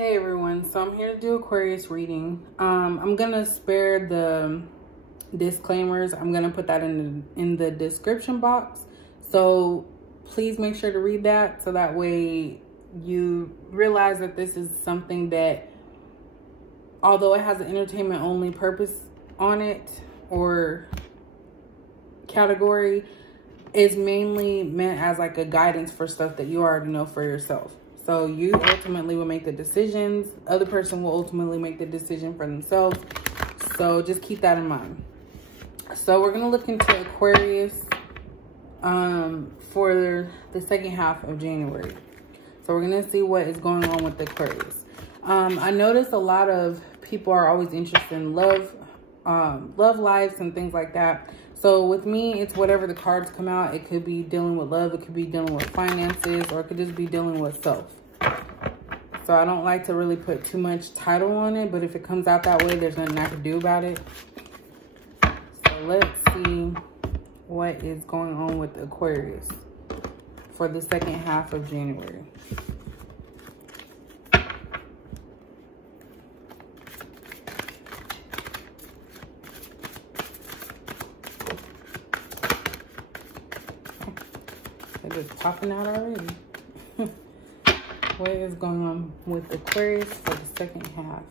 Hey everyone, so I'm here to do Aquarius reading. I'm gonna spare the disclaimers. I'm gonna put that in the description box. So please make sure to read that so that way you realize that this is something that, although it has an entertainment only purpose on it or category, is mainly meant as like a guidance for stuff that you already know for yourself. So you ultimately will make the decisions. Other person will ultimately make the decision for themselves. So just keep that in mind. So we're going to look into Aquarius for the second half of January. So we're going to see what is going on with Aquarius. I noticed a lot of people are always interested in love lives and things like that. So with me, it's whatever the cards come out. It could be dealing with love, it could be dealing with finances, or it could just be dealing with self. So I don't like to really put too much title on it, but if it comes out that way, there's nothing I can do about it. So let's see what is going on with Aquarius for the second half of January. They're just popping out already. What is going on with Aquarius for the second half?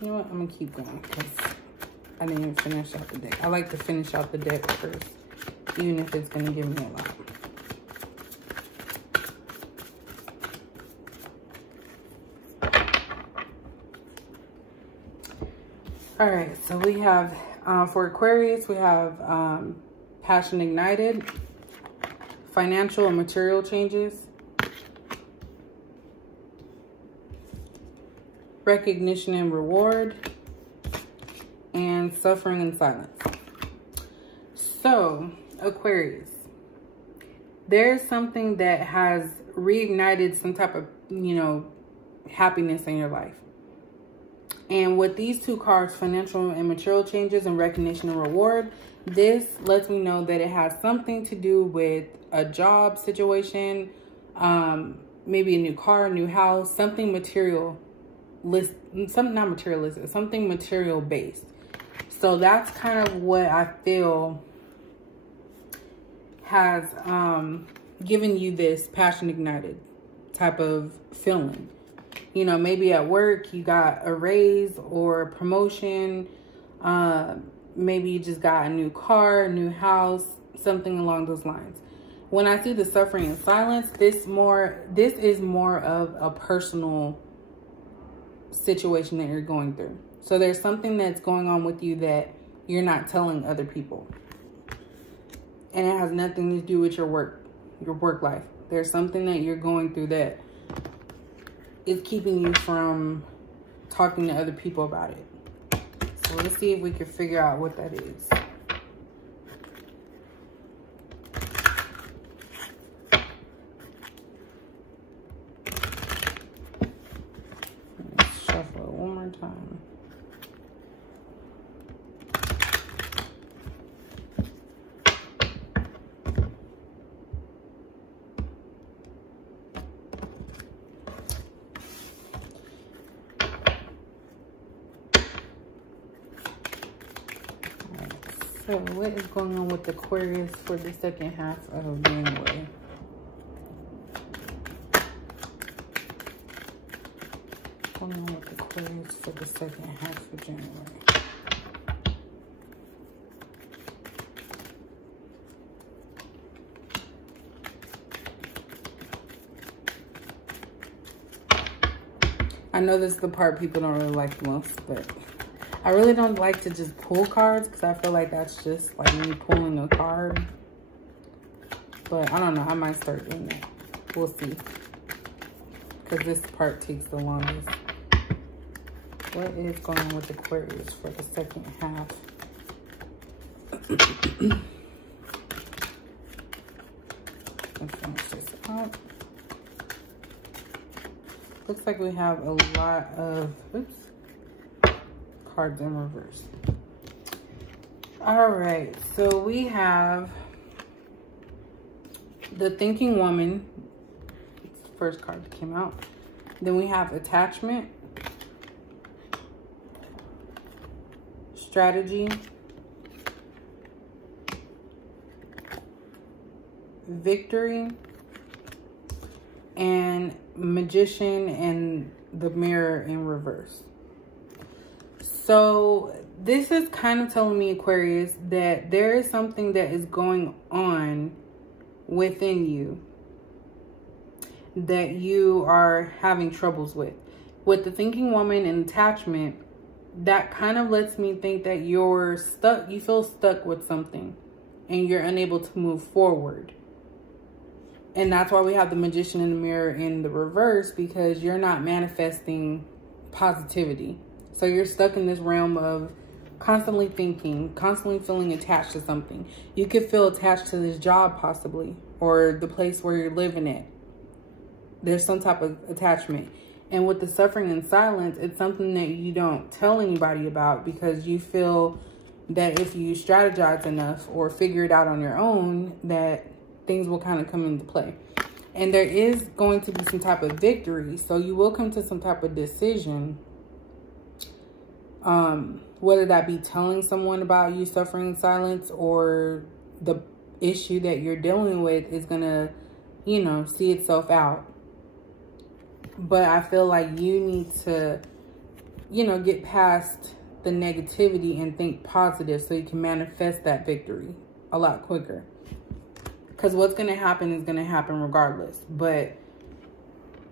You know what? I'm going to keep going because I didn't even finish out the deck. I like to finish out the deck first, even if it's going to give me a lot. All right, so we have, for Aquarius, we have passion ignited, financial and material changes, recognition and reward, and suffering and silence. So, Aquarius, there's something that has reignited some type of, happiness in your life. And with these two cards, financial and material changes and recognition and reward, this lets me know that it has something to do with a job situation, maybe a new car, a new house, something material, not materialistic, something material based. So that's kind of what I feel has given you this passion ignited type of feeling. Maybe at work you got a raise or a promotion. Maybe you just got a new car, a new house, something along those lines. When I see the suffering and silence, this is more of a personal situation that you're going through. So there's something that's going on with you that you're not telling other people. And it has nothing to do with your work life. There's something that you're going through that is keeping you from talking to other people about it. So let's see if we can figure out what that is. Let's shuffle it one more time. So what is going on with Aquarius for the second half of January? What's going on with Aquarius for the second half of January? I know this is the part people don't really like the most, but I really don't like to just pull cards because I feel like that's just like me pulling a card. But I don't know. I might start doing that. We'll see. Because this part takes the longest. What is going on with Aquarius for the second half? Let's finish this up. Looks like we have a lot of... Oops. Cards in reverse. All right, so we have the thinking woman first card that came out. Then we have attachment, strategy, victory, and magician, and the mirror in reverse. So this is kind of telling me, Aquarius, that there is something that is going on within you that you are having troubles with. With the thinking woman and attachment, that kind of lets me think that you're stuck. You feel stuck with something and you're unable to move forward. And that's why we have the magician in the mirror in the reverse, because you're not manifesting positivity. So you're stuck in this realm of constantly thinking, constantly feeling attached to something. You could feel attached to this job possibly, or the place where you're living at. There's some type of attachment. And with the suffering in silence, it's something that you don't tell anybody about, because you feel that if you strategize enough or figure it out on your own, that things will kind of come into play. And there is going to be some type of victory. So you will come to some type of decision. Whether that be telling someone about you suffering in silence, or the issue that you're dealing with is going to, you know, see itself out. But I feel like you need to, you know, get past the negativity and think positive so you can manifest that victory a lot quicker. Because what's going to happen is going to happen regardless. But,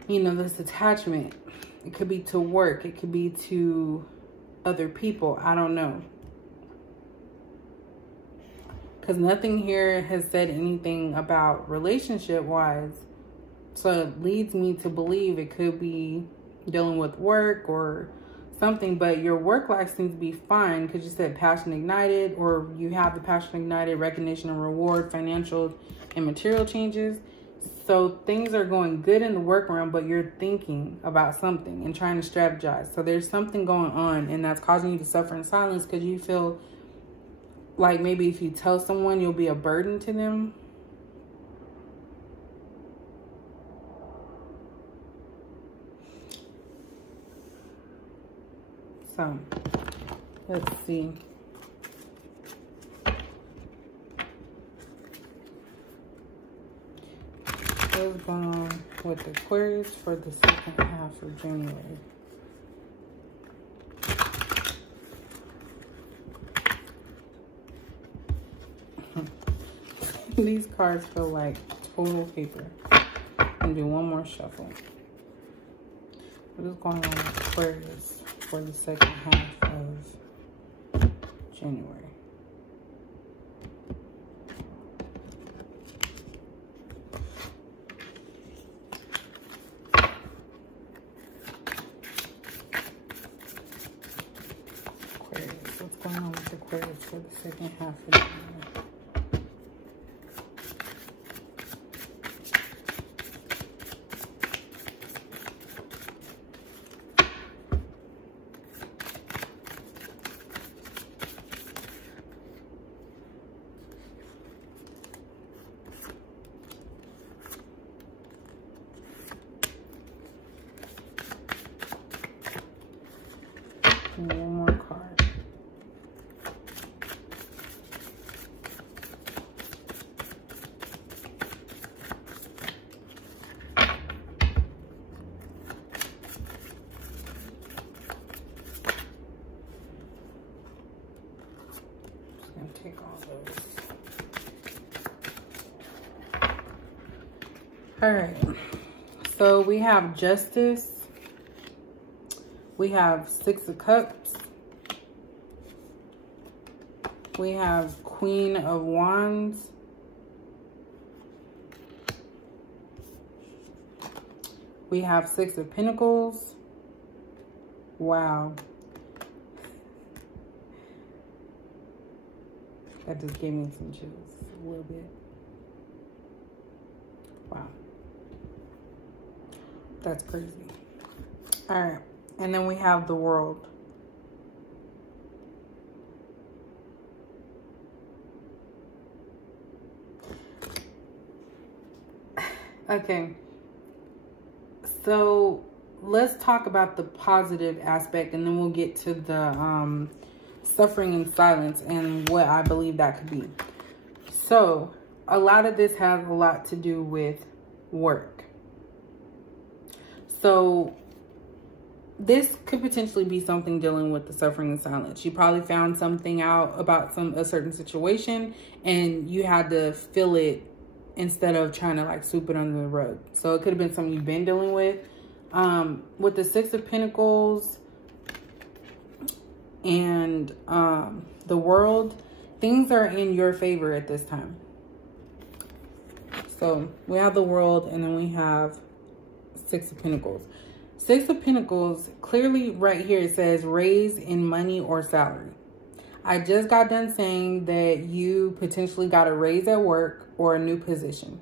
you know, this attachment, it could be to work. It could be to other people. I don't know. Because nothing here has said anything about relationship-wise. So it leads me to believe it could be dealing with work or something. But your work life seems to be fine, because you said passion ignited, or you have the passion ignited, recognition and reward, financial and material changes. So things are going good in the work realm, but you're thinking about something and trying to strategize. So there's something going on, and that's causing you to suffer in silence, because you feel like maybe if you tell someone, you'll be a burden to them. So let's see. What's going on with Aquarius for the second half of January? These cards feel like total paper. I'm gonna do one more shuffle. What is going on with Aquarius for the second half of January? What's going on with Aquarius for the second half of the year? One more card. Just gonna take all those. All right. So we have Justice. We have Six of Cups. We have Queen of Wands. We have Six of Pentacles. Wow. That just gave me some chills a little bit. Wow. That's crazy. All right. And then we have the World. Okay. So let's talk about the positive aspect, and then we'll get to the suffering in silence and what I believe that could be. So a lot of this has a lot to do with work. So this could potentially be something dealing with the suffering in silence. You probably found something out about a certain situation, and you had to feel it instead of trying to like sweep it under the rug. So it could have been something you've been dealing with. With the Six of Pentacles and the World, things are in your favor at this time. So we have the World, and then we have Six of Pentacles. Six of Pentacles, clearly right here it says raise in money or salary. I just got done saying that you potentially got a raise at work or a new position.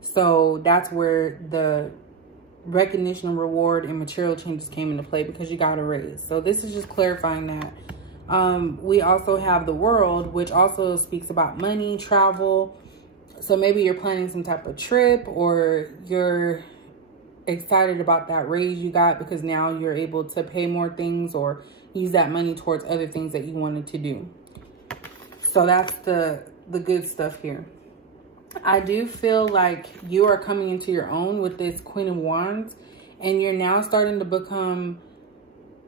So that's where the recognition, reward, and material changes came into play, because you got a raise. So this is just clarifying that. We also have the World, which also speaks about money, travel. So maybe you're planning some type of trip, or you're excited about that raise you got because now you're able to pay more things or use that money towards other things that you wanted to do. So that's the good stuff here. I do feel like you are coming into your own with this Queen of Wands, and you're now starting to become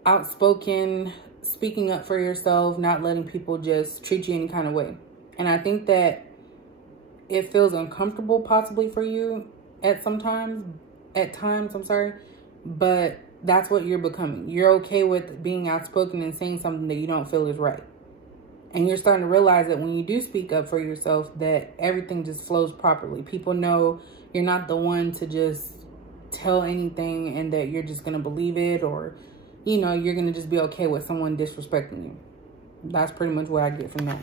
outspoken, speaking up for yourself, not letting people just treat you any kind of way. And I think that it feels uncomfortable possibly for you at times, I'm sorry, but that's what you're becoming. You're okay with being outspoken and saying something that you don't feel is right. And you're starting to realize that when you do speak up for yourself, that everything just flows properly. People know you're not the one to just tell anything and that you're just going to believe it, or, you know, you're going to just be okay with someone disrespecting you. That's pretty much what I get from that.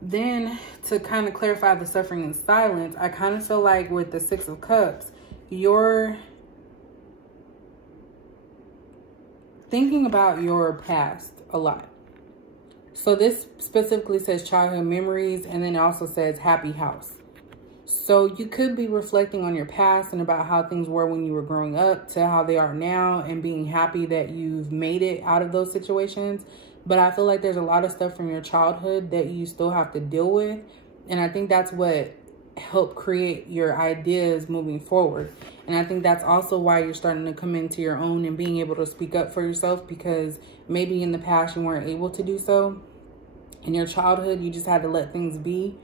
Then to kind of clarify the suffering in silence, I kind of feel like with the Six of Cups, you're thinking about your past a lot. So this specifically says childhood memories, and then it also says happy house. So you could be reflecting on your past and about how things were when you were growing up to how they are now, and being happy that you've made it out of those situations. But I feel like there's a lot of stuff from your childhood that you still have to deal with. And I think that's what helped create your ideas moving forward. And I think that's also why you're starting to come into your own and being able to speak up for yourself, because maybe in the past you weren't able to do so. In your childhood, you just had to let things be.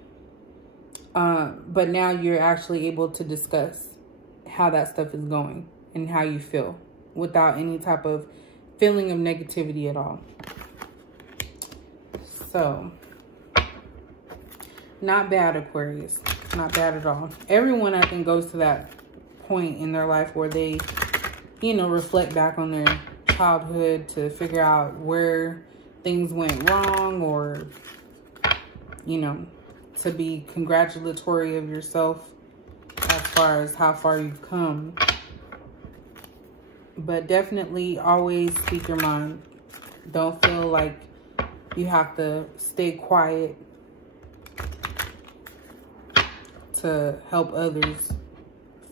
But now you're actually able to discuss how that stuff is going and how you feel without any type of feeling of negativity at all. So, not bad, Aquarius. Not bad at all. Everyone, I think, goes to that point in their life where they, you know, reflect back on their childhood to figure out where things went wrong, or, you know, to be congratulatory of yourself as far as how far you've come. But definitely always speak your mind. Don't feel like you have to stay quiet to help others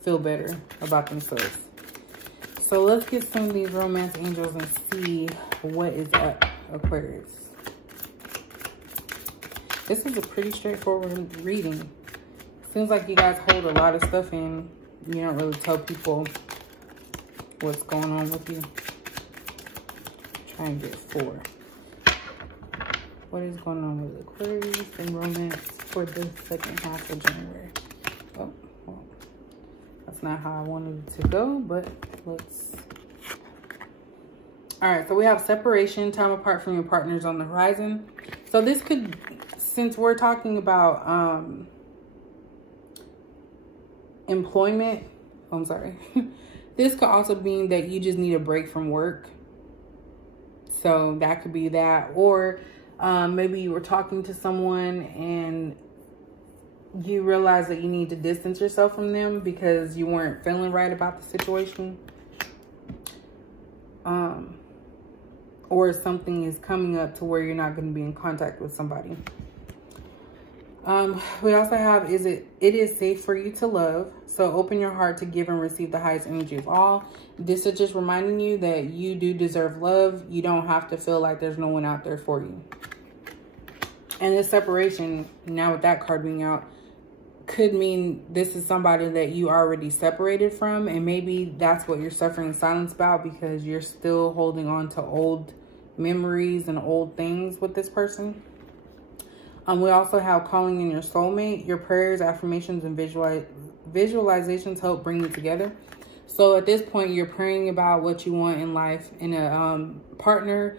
feel better about themselves. So let's get some of these romance angels and see what is up, Aquarius. This is a pretty straightforward reading. Seems like you guys hold a lot of stuff in. You don't really tell people what's going on with you. Try and get 4. What is going on with Aquarius and romance for the second half of January? Oh, well, that's not how I wanted it to go, but let's... All right, so we have separation, time apart from your partners on the horizon. So this could, since we're talking about employment, I'm sorry. This could also mean that you just need a break from work. So that could be that. Or maybe you were talking to someone and you realize that you need to distance yourself from them because you weren't feeling right about the situation. Or something is coming up to where you're not going to be in contact with somebody. We also have, it is safe for you to love. So open your heart to give and receive the highest energy of all. This is just reminding you that you do deserve love. You don't have to feel like there's no one out there for you. And this separation, now with that card being out, could mean this is somebody that you already separated from. And maybe that's what you're suffering in silence about, because you're still holding on to old memories and old things with this person. We also have calling in your soulmate. Your prayers, affirmations, and visualizations help bring you together. So at this point, you're praying about what you want in life in a partner.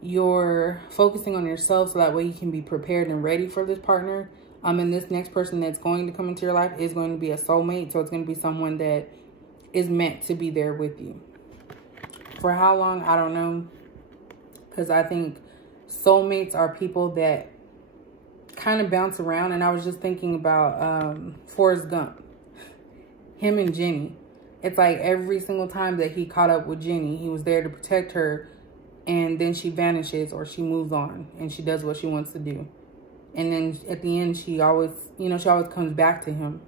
You're focusing on yourself so that way you can be prepared and ready for this partner. And this next person that's going to come into your life is going to be a soulmate. So it's going to be someone that is meant to be there with you. For how long, I don't know. Because I think soulmates are people that kind of bounce around. And I was just thinking about Forrest Gump, him and Jenny. It's like every single time that he caught up with Jenny, he was there to protect her, and then she vanishes or she moves on and she does what she wants to do. And then at the end, she always, she always comes back to him.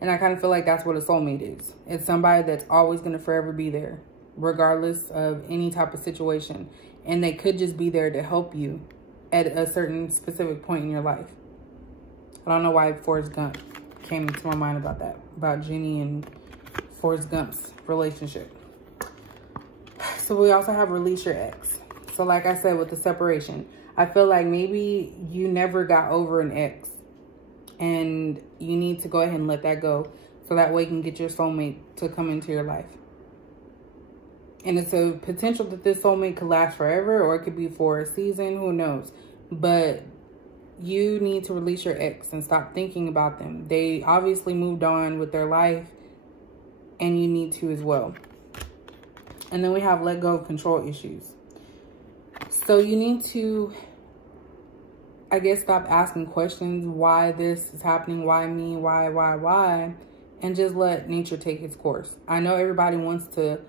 And I kind of feel like that's what a soulmate is. It's somebody that's always going to forever be there, regardless of any type of situation. And they could just be there to help you at a certain specific point in your life. I don't know why Forrest Gump came into my mind about that, about Jenny and Forrest Gump's relationship. So we also have release your ex. So like I said, with the separation, I feel like maybe you never got over an ex and you need to go ahead and let that go, so that way you can get your soulmate to come into your life. And it's a potential that this soulmate could last forever, or it could be for a season, who knows. But you need to release your ex and stop thinking about them. They obviously moved on with their life, and you need to as well. And then we have let go of control issues. So you need to, I guess, stop asking questions. Why this is happening? Why me? Why? And just let nature take its course. I know everybody wants to,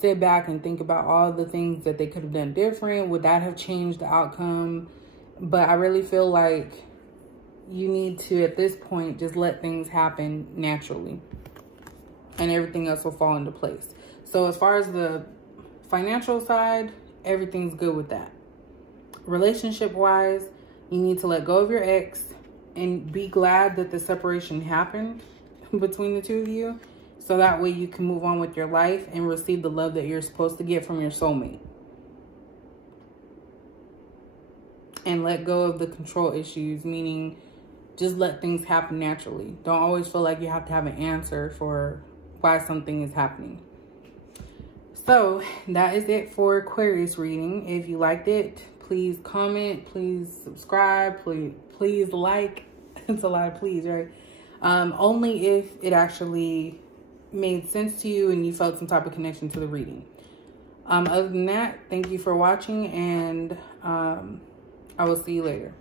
sit back and think about all the things that they could have done different. Would that have changed the outcome? But I really feel like you need to, at this point, just let things happen naturally. And everything else will fall into place. So as far as the financial side, everything's good with that. Relationship-wise, you need to let go of your ex and be glad that the separation happened between the two of you. So that way you can move on with your life and receive the love that you're supposed to get from your soulmate. And let go of the control issues, meaning just let things happen naturally. Don't always feel like you have to have an answer for why something is happening. So that is it for Aquarius reading. If you liked it, please comment, please subscribe, please like. It's a lot of please, right? Only if it actually made sense to you and you felt some type of connection to the reading. Other than that, thank you for watching, and I will see you later.